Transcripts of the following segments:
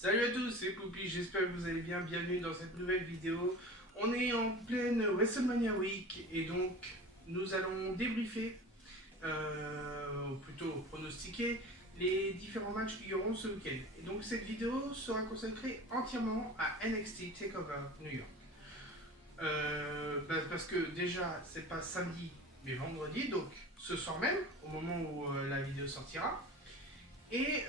Salut à tous, c'est Poupy, j'espère que vous allez bien, bienvenue dans cette nouvelle vidéo. On est en pleine WrestleMania Week et donc nous allons débriefer, ou plutôt pronostiquer, les différents matchs qu'il y auront ce week-end. Et donc cette vidéo sera consacrée entièrement à NXT TakeOver New York. Parce que déjà c'est pas samedi mais vendredi, donc ce soir même, au moment où la vidéo sortira. Et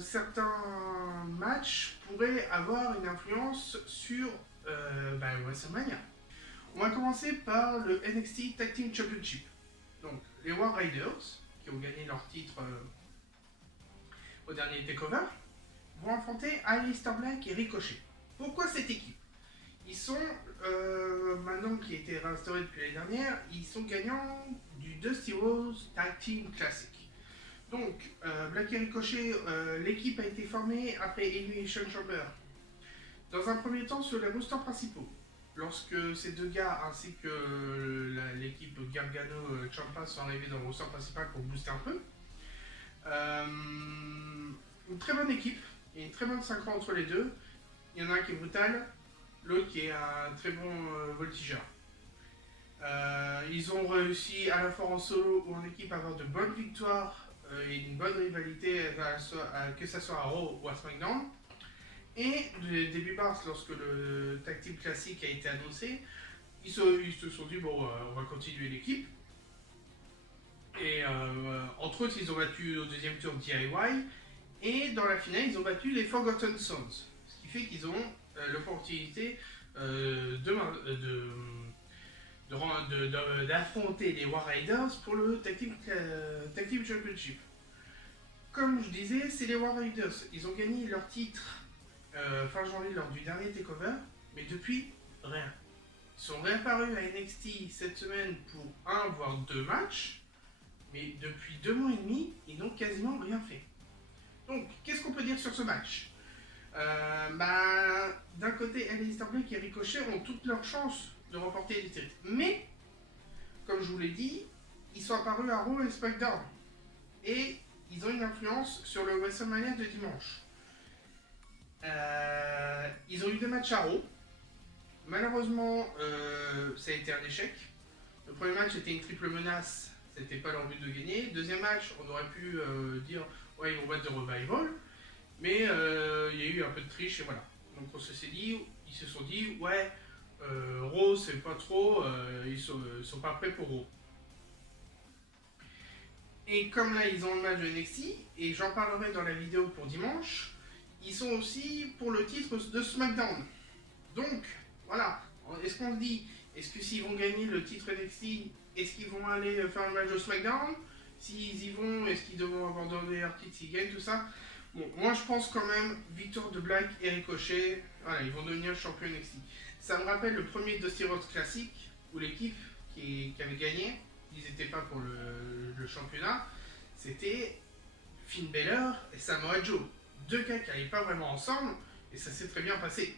certains matchs pourraient avoir une influence sur WrestleMania. On va commencer par le NXT Tag Team Championship. Donc les War Raiders, qui ont gagné leur titre au dernier TakeOver, vont affronter Aleister Black et Ricochet. Pourquoi cette équipe? Ils sont, maintenant qui a été réinstauré depuis l'année dernière, ils sont gagnants du Dusty Rhodes Tag Team Classic. Donc, Black et Ricochet, l'équipe a été formée après Elimination Chamber. Dans un premier temps, sur les boosters principaux. Lorsque ces deux gars ainsi que l'équipe Gargano Ciampa sont arrivés dans le roster principal pour booster un peu. Une très bonne équipe et une très bonne synchro entre les deux. Il y en a un qui est brutal, l'autre qui est un très bon voltigeur. Ils ont réussi à la fois en solo ou en équipe à avoir de bonnes victoires et une bonne rivalité, que ce soit à Raw ou à SmackDown. Et début mars, lorsque le Tag Team classique a été annoncé, ils se sont dit bon, on va continuer l'équipe. Et entre autres, ils ont battu au deuxième tour DIY. Et dans la finale, ils ont battu les Forgotten Sons. Ce qui fait qu'ils ont l'opportunité d'affronter les War Raiders pour le Tag Team Championship. Comme je disais, c'est les War Raiders. Ils ont gagné leur titre fin janvier lors du dernier TakeOver, mais depuis, rien. Ils sont réapparus à NXT cette semaine pour un voire deux matchs, mais depuis 2 mois et demi, ils n'ont quasiment rien fait. Donc, qu'est-ce qu'on peut dire sur ce match? D'un côté, Aleister Black et Ricochet ont toutes leurs chances de remporter les titres. Mais, comme je vous l'ai dit, ils sont apparus à Raw et SmackDown. Et ils ont une influence sur le WrestleMania de dimanche. Ils ont eu 2 matchs à Raw. Malheureusement, ça a été un échec. Le premier match était une triple menace, c'était pas leur but de gagner. Deuxième match, on aurait pu dire ouais, ils vont battre de Revival. Mais il y a eu un peu de triche et voilà. Donc ils se sont dit ouais, Raw c'est pas trop, ils sont pas prêts pour Raw. Et comme là ils ont le match de NXT, et j'en parlerai dans la vidéo pour dimanche, ils sont aussi pour le titre de SmackDown. Donc voilà, est-ce qu'on se dit, est-ce que s'ils vont gagner le titre NXT, est-ce qu'ils vont aller faire le match de SmackDown? S'ils y vont, est-ce qu'ils devront abandonner leur titre s'ils gagnent, tout ça? Bon, moi je pense quand même, victoire de Black et Ricochet, voilà, ils vont devenir champions NXT. Ça me rappelle le premier Dusty Rhodes Classic, où l'équipe qui avait gagné, ils n'étaient pas pour le championnat, c'était Finn Balor et Samoa Joe. 2 gars qui n'allaient pas vraiment ensemble, et ça s'est très bien passé.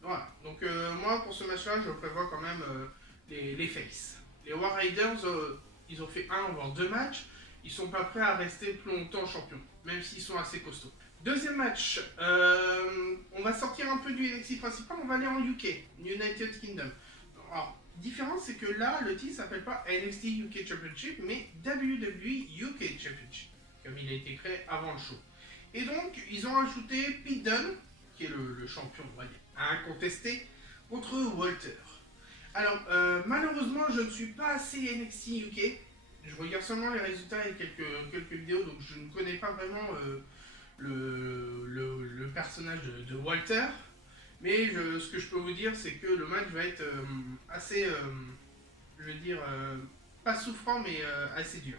Voilà. Donc moi pour ce match-là, je prévois quand même les faces. Les War Raiders, ils ont fait 1 voire 2 matchs. Ils sont pas prêts à rester plus longtemps champions, même s'ils sont assez costauds. Deuxième match, on va sortir un peu du NXT principal, on va aller en UK, United Kingdom. Alors, différence, c'est que là, le titre s'appelle pas NXT UK Championship, mais WWE UK Championship, comme il a été créé avant le show. Et donc, ils ont ajouté Pete Dunne, qui est le champion, on va dire, incontesté, contre Walter. Alors, malheureusement, je ne suis pas assez NXT UK. Je regarde seulement les résultats et quelques vidéos, donc je ne connais pas vraiment le personnage de Walter. Mais ce que je peux vous dire, c'est que le match va être assez, je veux dire, pas souffrant, mais assez dur.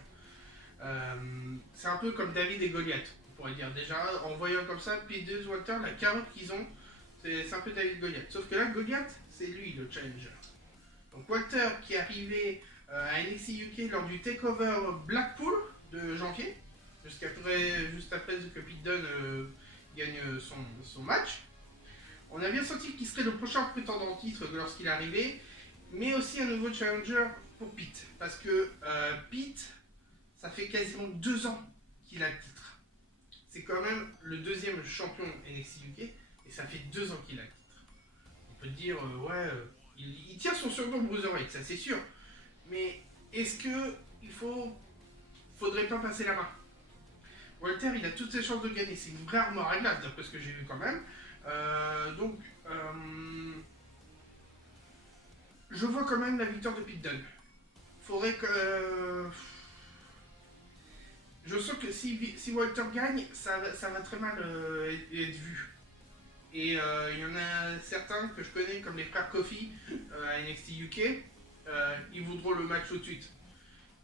C'est un peu comme David et Goliath, on pourrait dire. Déjà, en voyant comme ça, P2 Walter, la carotte qu'ils ont, c'est un peu David et Goliath. Sauf que là, Goliath, c'est lui le challenger. Donc Walter qui est arrivé à NXT UK lors du TakeOver Blackpool de janvier, juste après que Pete Dunne gagne son match. On a bien senti qu'il serait le prochain prétendant au titre lorsqu'il est arrivé, mais aussi un nouveau challenger pour Pete. Parce que Pete, ça fait quasiment 2 ans qu'il a le titre. c'est quand même le deuxième champion NXT UK et ça fait 2 ans qu'il a le titre. On peut dire, il tient son surnom Bruiserweight, ça c'est sûr. Mais est-ce que faudrait pas passer la main? Walter, il a toutes ses chances de gagner. C'est une vraie armoire à glace, d'après ce que j'ai vu quand même. Je vois quand même la victoire de Pete Dunne. Faudrait que... je sens que si Walter gagne, ça va très mal être vu. Et il y en a certains que je connais, comme les frères Kofi à NXT UK, ils voudront le match tout de suite.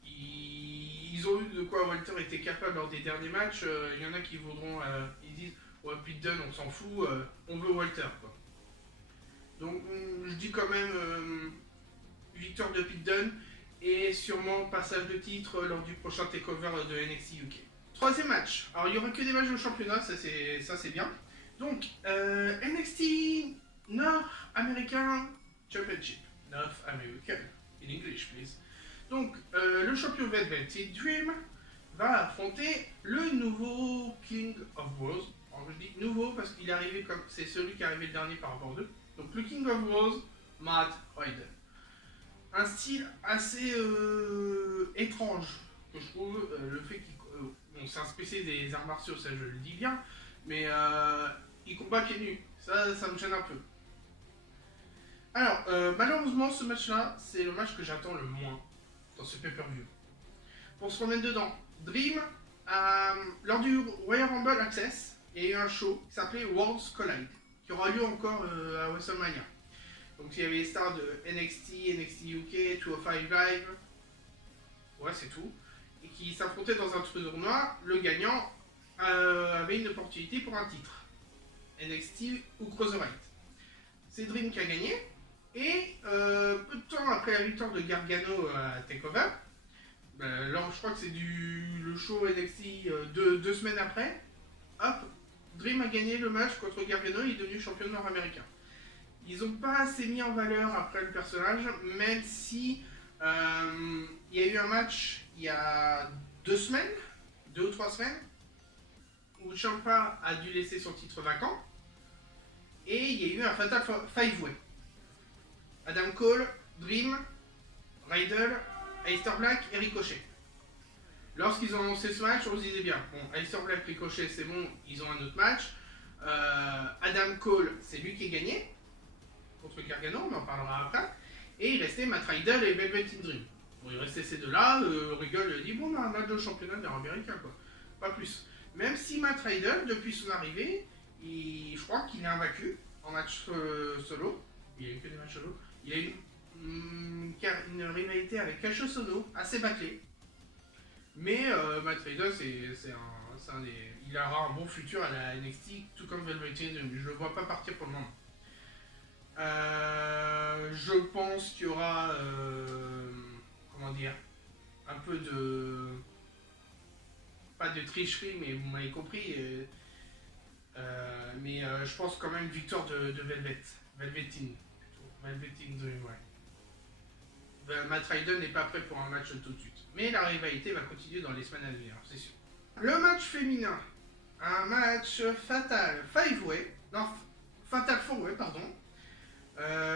Ils ont vu de quoi Walter était capable lors des derniers matchs. Il y en a qui voudront, ils disent ouais, Pete Dunne, on s'en fout, on veut Walter, quoi. Donc je dis quand même victoire de Pete Dunne et sûrement passage de titre lors du prochain takeover de NXT UK. Troisième match. Alors il n'y aura que des matchs de championnat, ça c'est bien. Donc NXT North American Championship. North American, in English please. Donc le champion Velveteen Dream va affronter le nouveau King of Wars. Alors je dis nouveau parce qu'il est arrivé comme c'est celui qui est arrivé le dernier par rapport aux deux. Donc le King of Wars, Matt Riddle. Un style assez étrange que je trouve, le fait qu'il c'est un spécialiste des arts martiaux, ça je le dis bien, mais il combat pieds nus, ça me gêne un peu. Alors malheureusement ce match là c'est le match que j'attends le moins dans ce pay-per-view. Pour se remettre dedans, Dream, lors du Royal Rumble Access, il y a eu un show qui s'appelait Worlds Collide, qui aura lieu encore à WrestleMania. Donc il y avait les stars de NXT, NXT UK, 205 Live, ouais c'est tout, et qui s'affrontaient dans un tournoi. Le gagnant avait une opportunité pour un titre, NXT ou Cruiserweight. C'est Dream qui a gagné, et peu de temps après la victoire de Gargano à TakeOver, là je crois que c'est le show NXT 2 semaines après, hop, Dream a gagné le match contre Gargano, il est devenu champion nord-américain. Ils n'ont pas assez mis en valeur après le personnage, même si il y a eu un match il y a 2 semaines, 2 ou 3 semaines, où Ciampa a dû laisser son titre vacant, et il y a eu un Fatal 5-Way. Adam Cole, Dream, Riddle, Aleister Black et Ricochet. Lorsqu'ils ont annoncé ce match, on se disait bien, bon, Aleister Black, Ricochet, c'est bon, ils ont un autre match. Adam Cole, c'est lui qui a gagné contre Gargano, on en parlera après. Et il restait Matt Riddle et Velveteen Dream. Bon, il restait ces deux-là, Regal dit bon, on a un match de championnat nord-américain, quoi. Pas plus. Même si Matt Riddle, depuis son arrivée, je crois qu'il est invaincu en match solo. Il n'y a eu que des matchs solo. Il a une rivalité avec Cassius Ohno assez bâclée. Mais Matt Riddle, c'est un des. Il aura un bon futur à la NXT, tout comme Velveteen Dream. Je le vois pas partir pour le moment. Je pense qu'il y aura, comment dire, un peu de, pas de tricherie, mais vous m'avez compris, mais je pense quand même victoire de Velveteen Dream, ouais. Matt Riddle n'est pas prêt pour un match tout de suite, mais la rivalité va continuer dans les semaines à venir, c'est sûr. Le match féminin, un match Fatal 5-Way, non, Fatal 4-Way, pardon.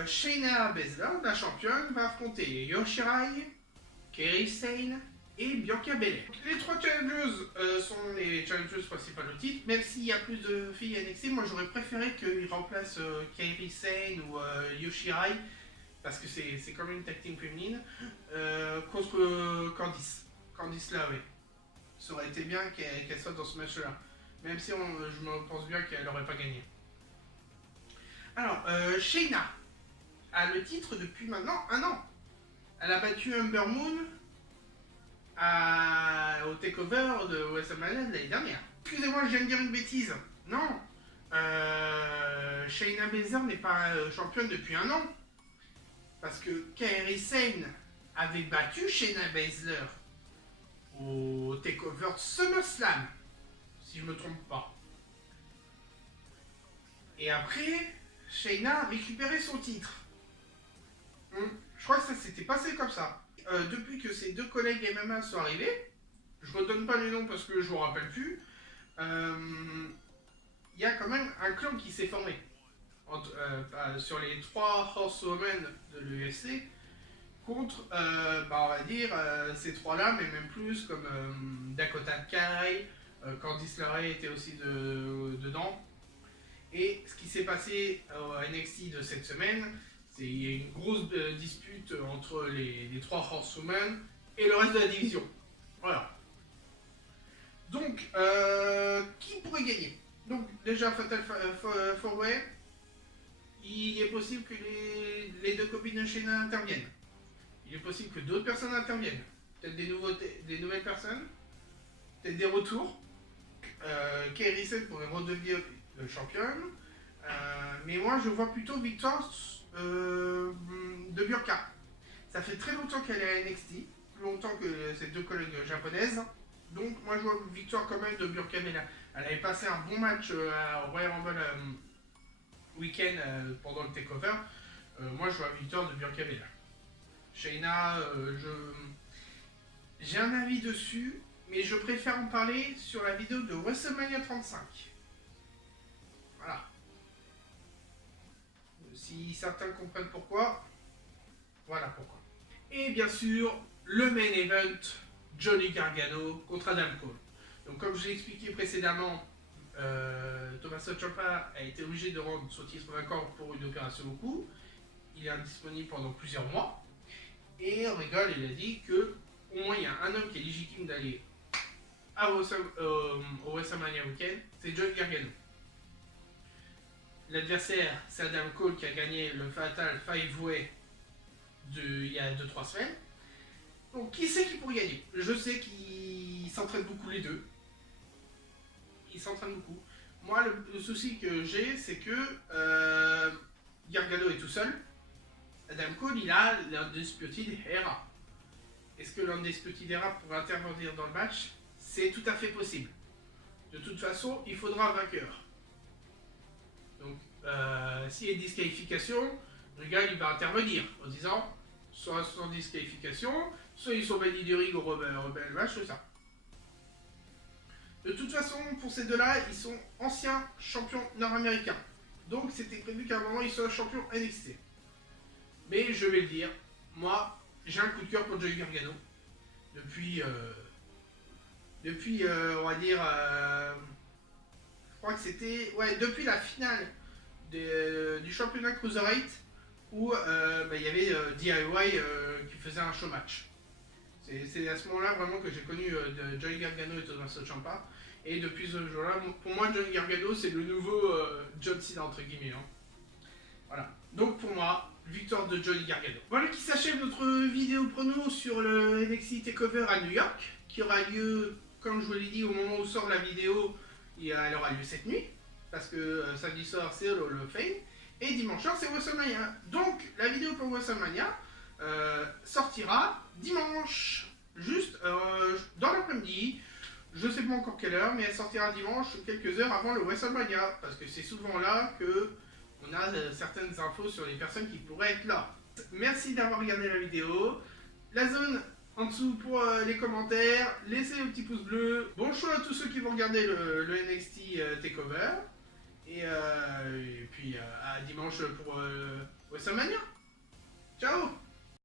Shayna Baszler, la championne, va affronter Io Shirai, Kairi Sane et Bianca Belair. Les 3 challengers sont les challengers principales au titre, même s'il y a plus de filles à NXT, moi j'aurais préféré qu'ils remplacent Kairi Sane ou Io Shirai, parce que c'est quand même une tag team féminine, contre Candice LeRae. Ça aurait été bien qu'elle soit dans ce match-là, même si je me pense bien qu'elle n'aurait pas gagné. Alors, Shayna a le titre depuis maintenant 1 an. Elle a battu Ember Moon au takeover de WrestleMania l'année dernière. Excusez-moi, je viens de dire une bêtise. Non, Shayna Baszler n'est pas championne depuis 1 an. Parce que Kairi Sane avait battu Shayna Baszler au takeover SummerSlam, si je ne me trompe pas. Et après, Shayna a récupéré son titre. Je crois que ça s'était passé comme ça. Depuis que ces 2 collègues MMA sont arrivés, je ne redonne pas les noms parce que je ne me rappelle plus, il y a quand même un clan qui s'est formé sur les 3 horsewomen de l'UFC contre, on va dire, ces 3-là, mais même plus, comme Dakota Kai, Candice LeRae était aussi dedans. Et ce qui s'est passé au NXT de cette semaine, c'est qu'il y a une grosse dispute entre les 3 horsewomen et le reste de la division. Voilà. Donc, qui pourrait gagner? Donc, déjà, Fatal 4-Way, il est possible que les 2 copines de Shayna interviennent. Il est possible que d'autres personnes interviennent. Peut-être des nouvelles personnes, peut-être des retours. Kairi Sane pourrait redevenir championne. Mais moi, je vois plutôt victoire de Burka. Ça fait très longtemps qu'elle est à NXT, plus longtemps que ses 2 collègues japonaises. Donc, moi, je vois victoire quand même de Burka Bella. Elle avait passé un bon match au Royal Rumble Weekend pendant le takeover. Moi, je vois victoire de Burka Bella. Shayna, j'ai un avis dessus, mais je préfère en parler sur la vidéo de WrestleMania 35. Voilà. Si certains comprennent pourquoi, voilà pourquoi. Et bien sûr, le main event, Johnny Gargano contre Adam Cole. Donc comme je l'ai expliqué précédemment, Tommaso Ciampa a été obligé de rendre son titre vacant pour une opération au cou. Il est indisponible pendant plusieurs mois. Et Regal, il a dit que au moins il y a un homme qui est légitime d'aller au WrestleMania Weekend, c'est Johnny Gargano. L'adversaire, c'est Adam Cole qui a gagné le Fatal 5-Way il y a 2-3 semaines. Donc qui c'est qui pourrait gagner? Je sais qu'ils s'entraînent beaucoup les deux. Ils s'entraînent beaucoup. Moi, le souci que j'ai, c'est que Gargano est tout seul. Adam Cole, il a l'Undisputed Era. Est-ce que l'Undisputed Era pourrait intervenir dans le match? C'est tout à fait possible. De toute façon, il faudra un vainqueur. Donc, s'il y a disqualification, le gars il va intervenir en disant soit sans disqualification, soit ils sont bannis du ring au rebelle match, c'est ça. De toute façon, pour ces deux-là, ils sont anciens champions nord-américains. Donc, c'était prévu qu'à un moment, ils soient champions NXT. Mais je vais le dire, moi, j'ai un coup de cœur pour Johnny Gargano. Depuis, on va dire, je crois que c'était, ouais, depuis la finale du championnat Cruiserweight, où il y avait DIY qui faisait un show match. C'est à ce moment-là vraiment que j'ai connu Johnny Gargano et Tommaso Ciampa. Et depuis ce jour-là, pour moi, Johnny Gargano, c'est le nouveau John Cena, entre guillemets. Hein. Voilà. Donc pour moi, victoire de Johnny Gargano. Voilà qui s'achève notre vidéo prono sur le NXT TakeOver à New York, qui aura lieu, comme je vous l'ai dit, au moment où sort la vidéo, elle aura lieu cette nuit, parce que samedi soir, c'est le Hall of Fame, et dimanche soir, c'est WrestleMania. Donc, la vidéo pour WrestleMania sortira dimanche, juste dans l'après-midi. Je sais pas encore quelle heure, mais elle sortira dimanche, quelques heures avant le WrestleMania, parce que c'est souvent là que on a certaines infos sur les personnes qui pourraient être là. Merci d'avoir regardé la vidéo. La zone en dessous pour les commentaires. Laissez le petit pouce bleu. Bon choix à tous ceux qui vont regarder le NXT TakeOver. Et puis à dimanche pour WrestleMania. Ciao!